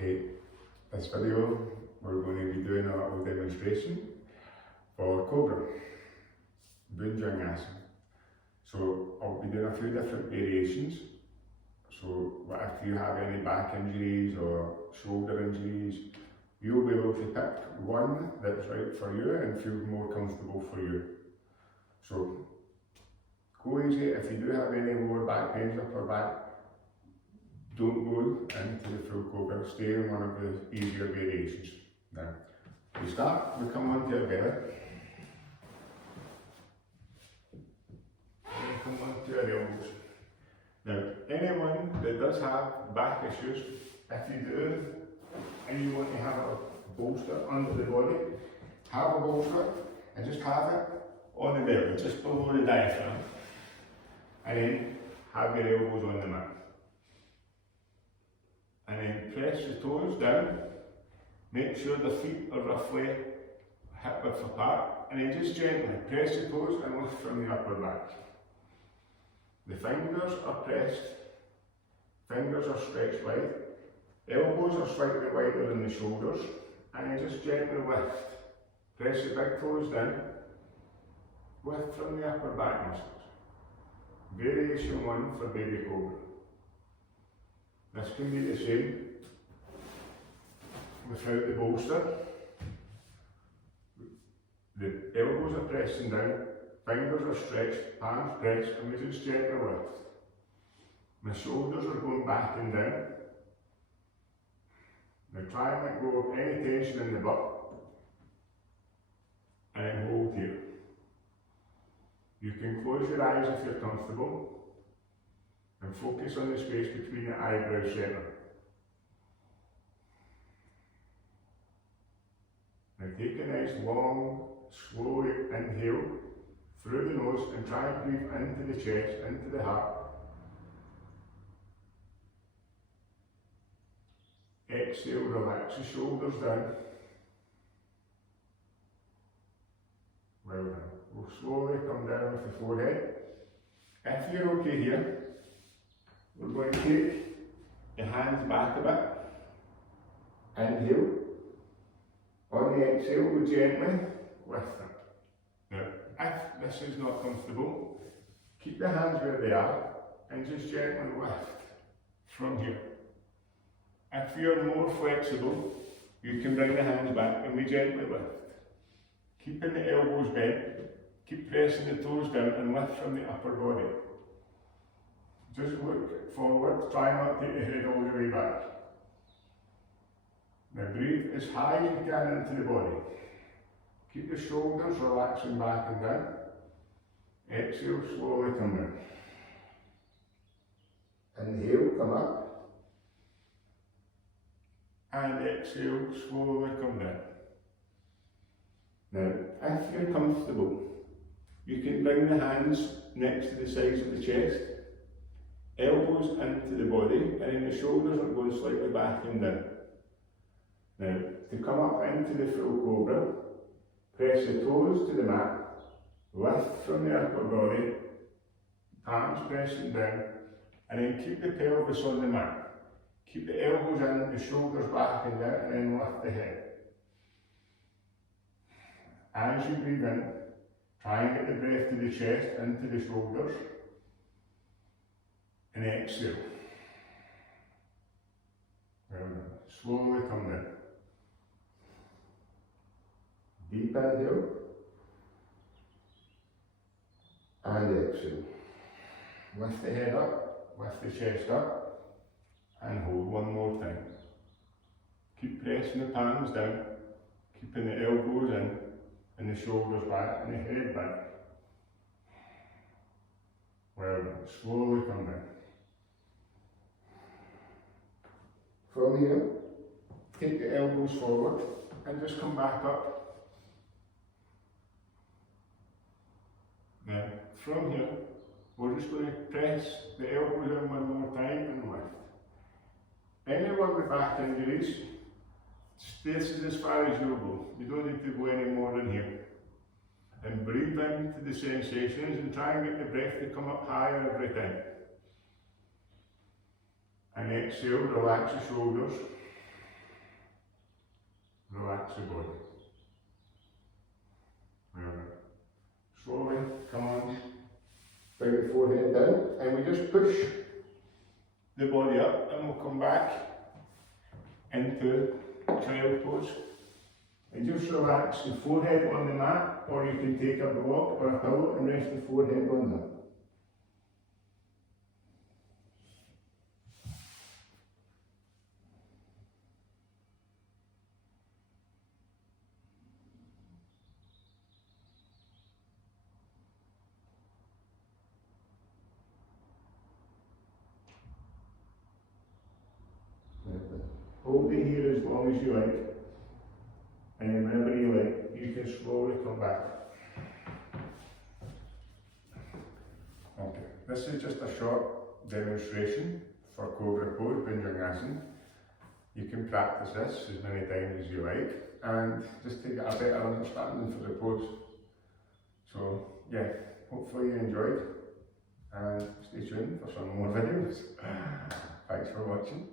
Okay, this video we're going to be doing a little demonstration for Cobra, Bhujangasana. So I'll be doing a few different variations. So if you have any back injuries or shoulder injuries, you'll be able to pick one that's right for you and feel more comfortable for you. So go easy. If you do have any lower back pains, upper back, don't go into the full Cobra, stay in one of the easier variations. Now, we start, we come onto our belly, and we come onto our elbows. Now, anyone that does have back issues, if you do, and you want to have a bolster under the body, have a bolster and just have it on the belly, just below the diaphragm, and then have your elbows on the mat. And then press the toes down, make sure the feet are roughly hip width apart, and then just gently press the toes and lift from the upper back. The fingers are pressed, fingers are stretched wide, elbows are slightly wider than the shoulders, and then just gently lift. Press the big toes down, lift from the upper back muscles. Variation 1 for baby Cobra. This can be the same without the bolster. The elbows are pressing down, fingers are stretched, palms pressed, and we just gently lift. My shoulders are going back and down. Now try and let go of any tension in the butt, and then hold here. You can close your eyes if you're comfortable, and focus on the space between the eyebrow centre. Now take a nice long, slow inhale through the nose and try and breathe into the chest, into the heart. Exhale, relax the shoulders down. Well done. We'll slowly come down with the forehead. If you're okay here, we're going to take the hands back a bit. Inhale. On the exhale, we gently lift them. Now, if this is not comfortable, keep the hands where they are and just gently lift from here. If you're more flexible, you can bring the hands back and we gently lift. Keeping the elbows bent, keep pressing the toes down and lift from the upper body. Just look forward, try not to take the head all the way back. Now breathe as high as you can into the body. Keep the shoulders relaxing back and down. Exhale, slowly come down. Inhale, come up. And exhale, slowly come down. Now, if you're comfortable, you can bring the hands next to the sides of the chest, elbows into the body, and then the shoulders are going slightly back and down. Now, to come up into the full Cobra, press the toes to the mat, lift from the upper body, palms pressing down, and then keep the pelvis on the mat. Keep the elbows in, the shoulders back and down, and then lift the head. As you breathe in, try and get the breath to the chest, into the shoulders, and exhale. Well done. Slowly come down. Deep inhale, and exhale. Lift the head up, lift the chest up, and hold one more time. Keep pressing the palms down, keeping the elbows in, and the shoulders back, and the head back. Well done. Slowly come down. From here, take the elbows forward, and just come back up. Now, from here, we're just going to press the elbows in one more time and lift. Anyone with back injuries, this is as far as you'll go. You don't need to go any more than here. And breathe into the sensations and try and get the breath to come up higher every time. And exhale, relax the shoulders. relax the body. Slowly, come on, bring the forehead down, and we just push the body up, and we'll come back into child pose. And just relax the forehead on the mat, or you can take a block or a pillow and rest the forehead on that. Hold it here as long as you like, and whenever you like, you can slowly come back. Okay, this is just a short demonstration for Cobra pose, Bhujangasana. You can practice this as many times as you like, and just to get a better understanding for the pose. So yeah, hopefully you enjoyed, and stay tuned for some more videos. Thanks for watching.